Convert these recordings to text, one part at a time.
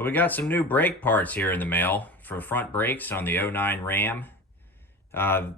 Well, we got some new brake parts here in the mail for front brakes on the '09 Ram.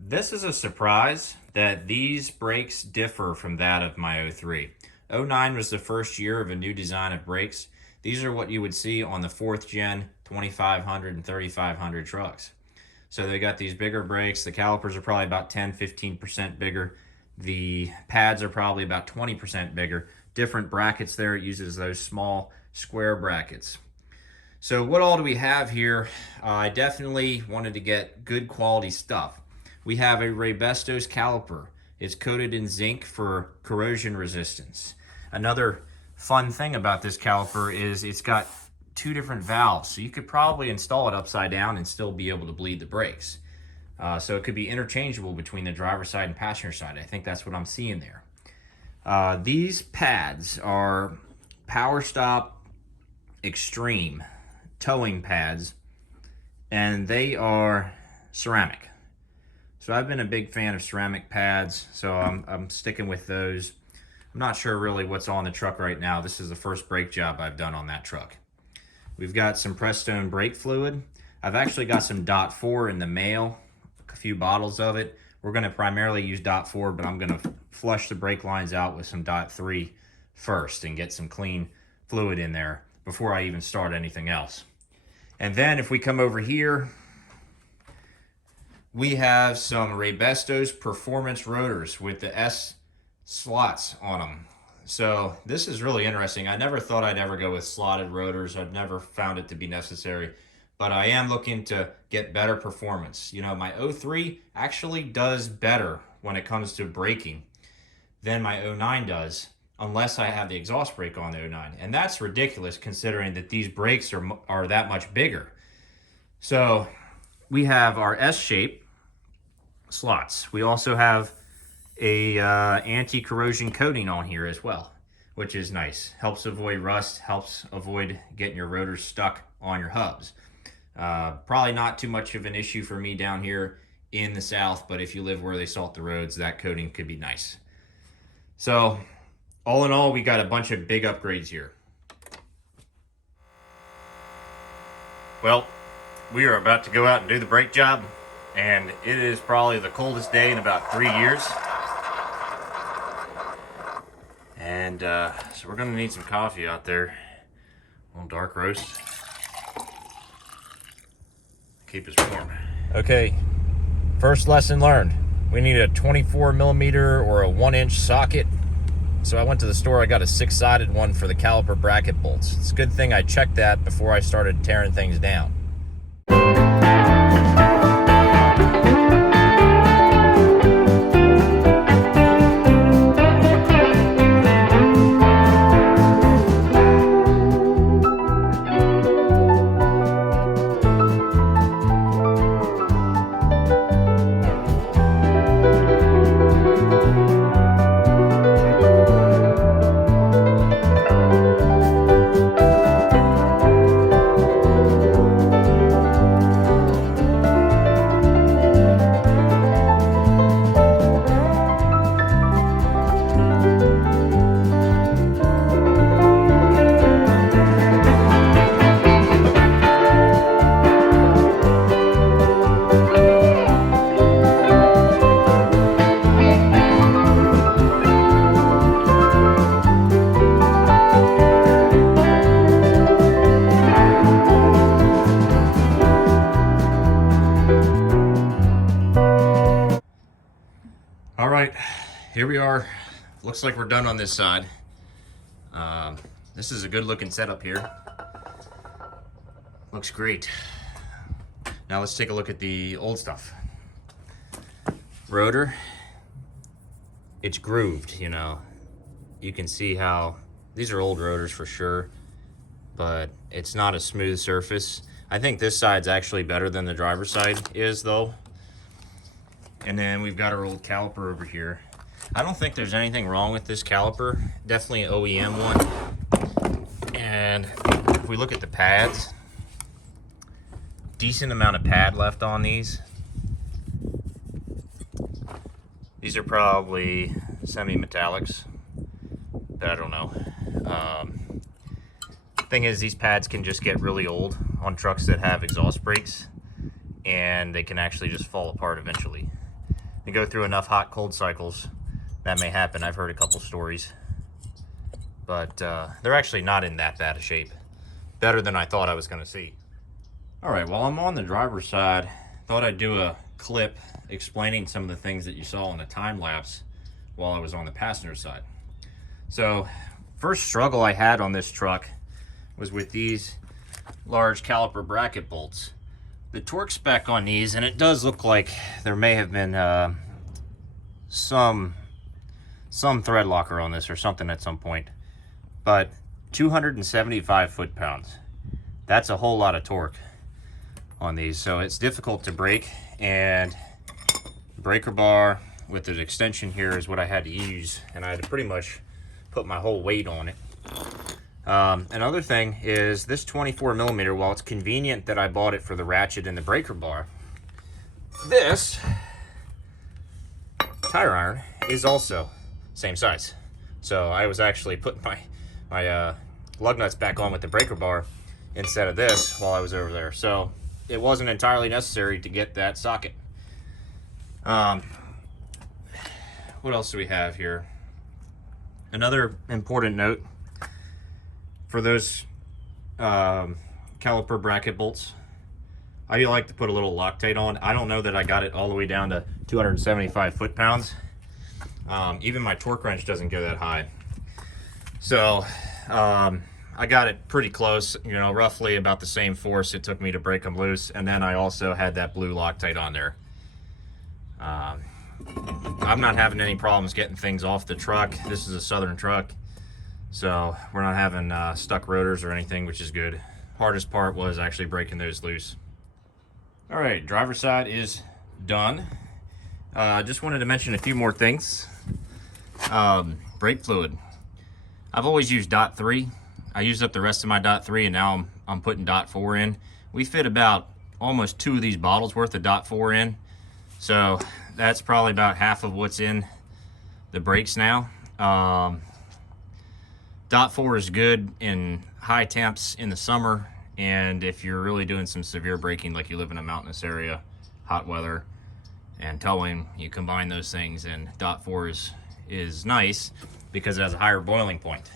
This is a surprise that these brakes differ from that of my '03. '09 was the first year of a new design of brakes. These are what you would see on the 4th gen 2500 and 3500 trucks. So they got these bigger brakes. The calipers are probably about 10-15% bigger. The pads are probably about 20% bigger. Different brackets there. It uses those small square brackets. So what all do we have here? I definitely wanted to get good quality stuff. We have a Raybestos caliper. It's coated in zinc for corrosion resistance. Another fun thing about this caliper is it's got 2 different valves, so you could probably install it upside down and still be able to bleed the brakes. So it could be interchangeable between the driver's side and passenger side. I think that's what I'm seeing there. These pads are Power Stop Extreme towing pads, and they are ceramic. So I've been a big fan of ceramic pads, so I'm sticking with those. I'm not sure really what's on the truck right now. This is the first brake job I've done on that truck. We've got some Prestone brake fluid. I've actually got some .4 in the mail, a few bottles of it. We're going to primarily use .4, but I'm going to flush the brake lines out with some .3 first and get some clean fluid in there before I even start anything else. And then if we come over here, we have some Raybestos performance rotors with the S slots on them. So this is really interesting. I never thought I'd ever go with slotted rotors. I've never found it to be necessary, but I am looking to get better performance. You know, my '03 actually does better when it comes to braking than my '09 does, unless I have the exhaust brake on the '09. And that's ridiculous considering that these brakes are that much bigger. So we have our S-shape slots. We also have a anti-corrosion coating on here as well, which is nice. Helps avoid rust, helps avoid getting your rotors stuck on your hubs. Probably not too much of an issue for me down here in the South, but if you live where they salt the roads, that coating could be nice. So all in all, we got a bunch of big upgrades here. Well, we are about to go out and do the brake job, and it is probably the coldest day in about 3 years. And so we're gonna need some coffee out there. A little dark roast. Keep us warm. Okay, first lesson learned. We need a 24mm or a 1-inch socket. So I went to the store, I got a 6-sided one for the caliper bracket bolts. It's a good thing I checked that before I started tearing things down. All right, here we are. Looks like we're done on this side. This is a good looking setup here. Looks great. Now let's take a look at the old stuff. Rotor, it's grooved, you know. You can see how, these are old rotors for sure, but it's not a smooth surface. I think this side's actually better than the driver's side is though. And then we've got our old caliper over here. I don't think there's anything wrong with this caliper. Definitely an OEM one. And if we look at the pads, decent amount of pad left on these. These are probably semi-metallics, but I don't know. Thing is, these pads can just get really old on trucks that have exhaust brakes, and they can actually just fall apart eventually. They go through enough hot cold cycles, that may happen. I've heard a couple stories, but they're actually not in that bad a shape. Better than I thought I was going to see. All right, while I'm on the driver's side, thought I'd do a clip explaining some of the things that you saw in a time lapse while I was on the passenger side. So, first struggle I had on this truck was with these large caliper bracket bolts. The torque spec on these, and it does look like there may have been some thread locker on this or something at some point, but 275 foot-pounds. That's a whole lot of torque on these, so it's difficult to brake, and breaker bar with the extension here is what I had to use, and I had to pretty much put my whole weight on it. Another thing is this 24 millimeter, while it's convenient that I bought it for the ratchet and the breaker bar, this tire iron is also same size. So I was actually putting my lug nuts back on with the breaker bar instead of this while I was over there. So it wasn't entirely necessary to get that socket. What else do we have here? Another important note for those caliper bracket bolts, I like to put a little Loctite on. I don't know that I got it all the way down to 275 foot-pounds. Even my torque wrench doesn't go that high. So I got it pretty close, you know, roughly about the same force it took me to break them loose. And then I also had that blue Loctite on there. I'm not having any problems getting things off the truck. This is a Southern truck, so we're not having stuck rotors or anything, which is good. Hardest part was actually breaking those loose. All right, driver's side is done. Just wanted to mention a few more things. Brake fluid. I've always used .3. I used up the rest of my .3, and now I'm putting .4 in. We fit about almost 2 of these bottles worth of .4 in, so that's probably about half of what's in the brakes now. .4 is good in high temps in the summer, and if you're really doing some severe braking, like you live in a mountainous area, hot weather, and towing, you combine those things, and .4 is nice because it has a higher boiling point.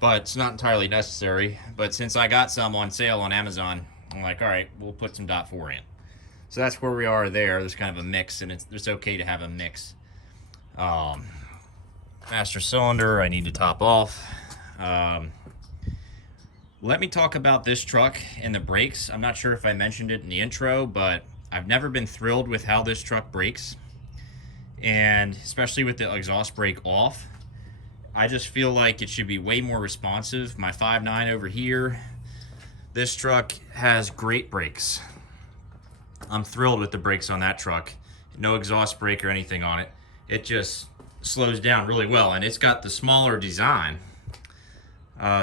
But it's not entirely necessary. But since I got some on sale on Amazon, I'm like, all right, we'll put some .4 in. So that's where we are there. There's kind of a mix, and it's okay to have a mix. Master cylinder, I need to top off. Let me talk about this truck and the brakes. I'm not sure if I mentioned it in the intro, but I've never been thrilled with how this truck brakes, and especially with the exhaust brake off. I just feel like it should be way more responsive. My 5.9 over here, this truck has great brakes. I'm thrilled with the brakes on that truck. No exhaust brake or anything on it. It just slows down really well, and it's got the smaller design.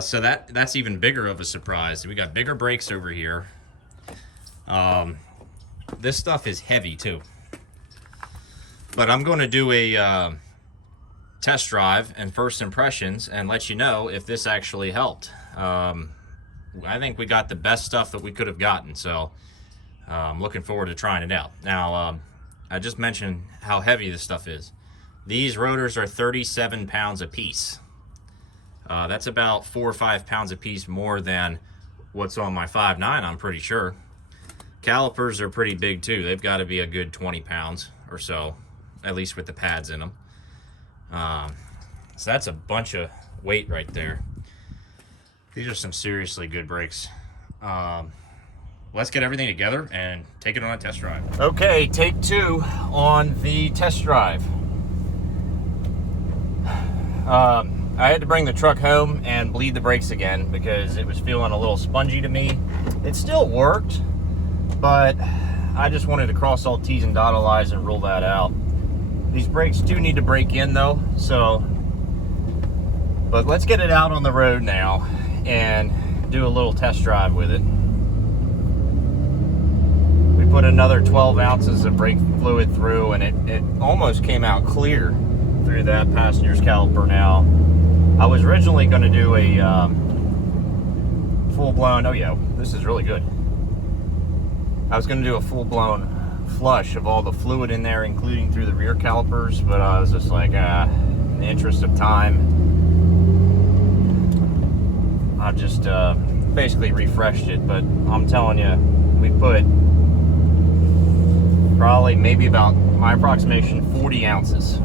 So that's even bigger of a surprise. We got bigger brakes over here. This stuff is heavy too. But I'm going to do a test drive and first impressions and let you know if this actually helped. I think we got the best stuff that we could have gotten, so I'm looking forward to trying it out. Now, I just mentioned how heavy this stuff is. These rotors are 37 pounds a piece. That's about 4 or 5 pounds a piece more than what's on my 5.9, I'm pretty sure. Calipers are pretty big too. They've got to be a good 20 pounds or so, at least with the pads in them. So that's a bunch of weight right there. These are some seriously good brakes. Let's get everything together and take it on a test drive. Okay, take 2 on the test drive. I had to bring the truck home and bleed the brakes again because it was feeling a little spongy to me. It still worked, but I just wanted to cross all T's and dot all I's and rule that out. These brakes do need to break in though, but let's get it out on the road now and do a little test drive with it. We put another 12 ounces of brake fluid through, and it almost came out clear through that passenger's caliper now. I was originally going to do a full-blown, oh yeah, this is really good. I was going to do a full-blown flush of all the fluid in there, including through the rear calipers, but I was just like, in the interest of time, I just basically refreshed it. But I'm telling you, we put probably maybe about, my approximation, 40 ounces.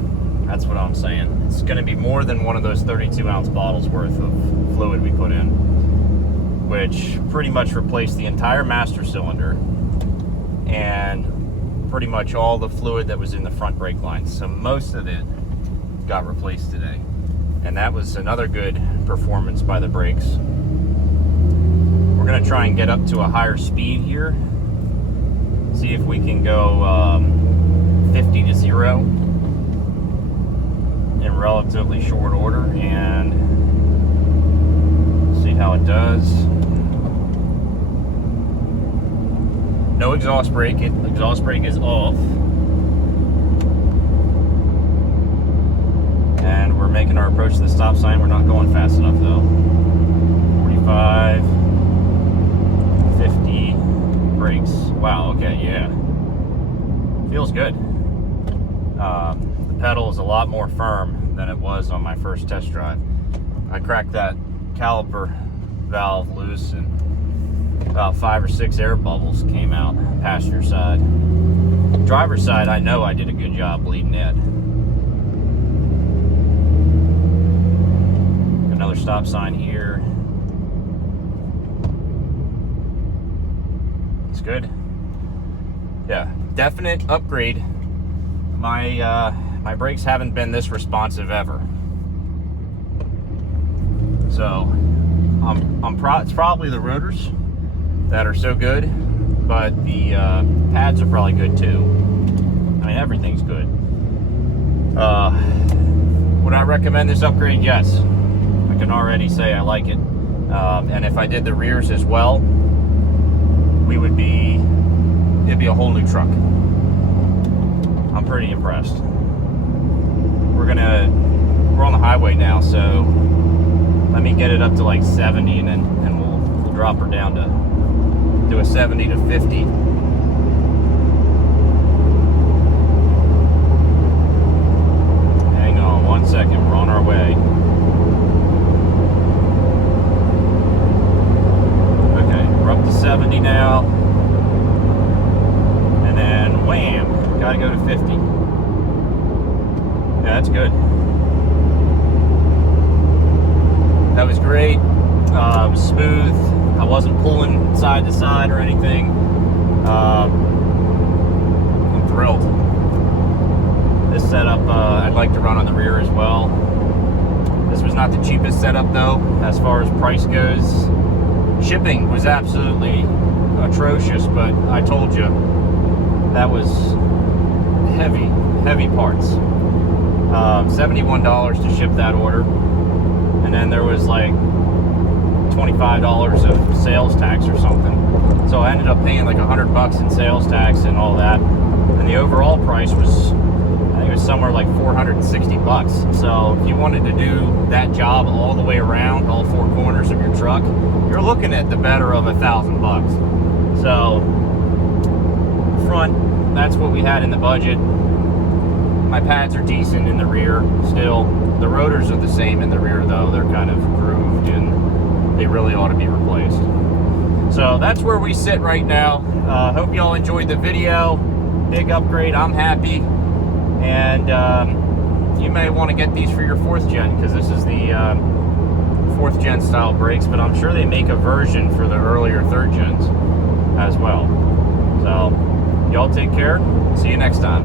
That's what I'm saying. It's going to be more than one of those 32-ounce bottles worth of fluid we put in, which pretty much replaced the entire master cylinder and pretty much all the fluid that was in the front brake lines. So most of it got replaced today. And that was another good performance by the brakes. We're going to try and get up to a higher speed here. See if we can go 50 to 0 in relatively short order and see how it does. No exhaust brake. Exhaust brake is off. And we're making our approach to the stop sign. We're not going fast enough though. 45, 50, brakes. Wow, okay, yeah. Feels good. The pedal is a lot more firm than it was on my first test drive. I cracked that caliper valve loose and about 5 or 6 air bubbles came out passenger side. Driver's side, I know I did a good job bleeding it. Another stop sign here. It's good. Yeah, definite upgrade. My brakes haven't been this responsive ever. So it's probably the rotors that are so good, but the pads are probably good too. I mean, everything's good. Would I recommend this upgrade? Yes. I can already say I like it. And if I did the rears as well, it'd be a whole new truck. I'm pretty impressed. We're on the highway now, so let me get it up to like 70 and we'll drop her down to do a 70 to 50. Hang on 1 second, we're on our way. Okay, we're up to 70 now. And then wham, gotta go to 50. Yeah, that's good. That was great. It was smooth. I wasn't pulling side to side or anything. I'm thrilled. This setup, I'd like to run on the rear as well. This was not the cheapest setup though, as far as price goes. Shipping was absolutely atrocious, but I told you, that was heavy parts. $71 to ship that order. And then there was like $25 of sales tax or something. So I ended up paying like $100 in sales tax and all that. And the overall price was, I think it was somewhere like $460. So if you wanted to do that job all the way around, all 4 corners of your truck, you're looking at the better of $1,000. So front, that's what we had in the budget. My pads are decent in the rear still. The rotors are the same in the rear though. They're kind of grooved and they really ought to be replaced. So that's where we sit right now. Hope y'all enjoyed the video. Big upgrade, I'm happy. And you may want to get these for your 4th gen, because this is the 4th gen style brakes, but I'm sure they make a version for the earlier 3rd gens as well. So y'all take care. See you next time.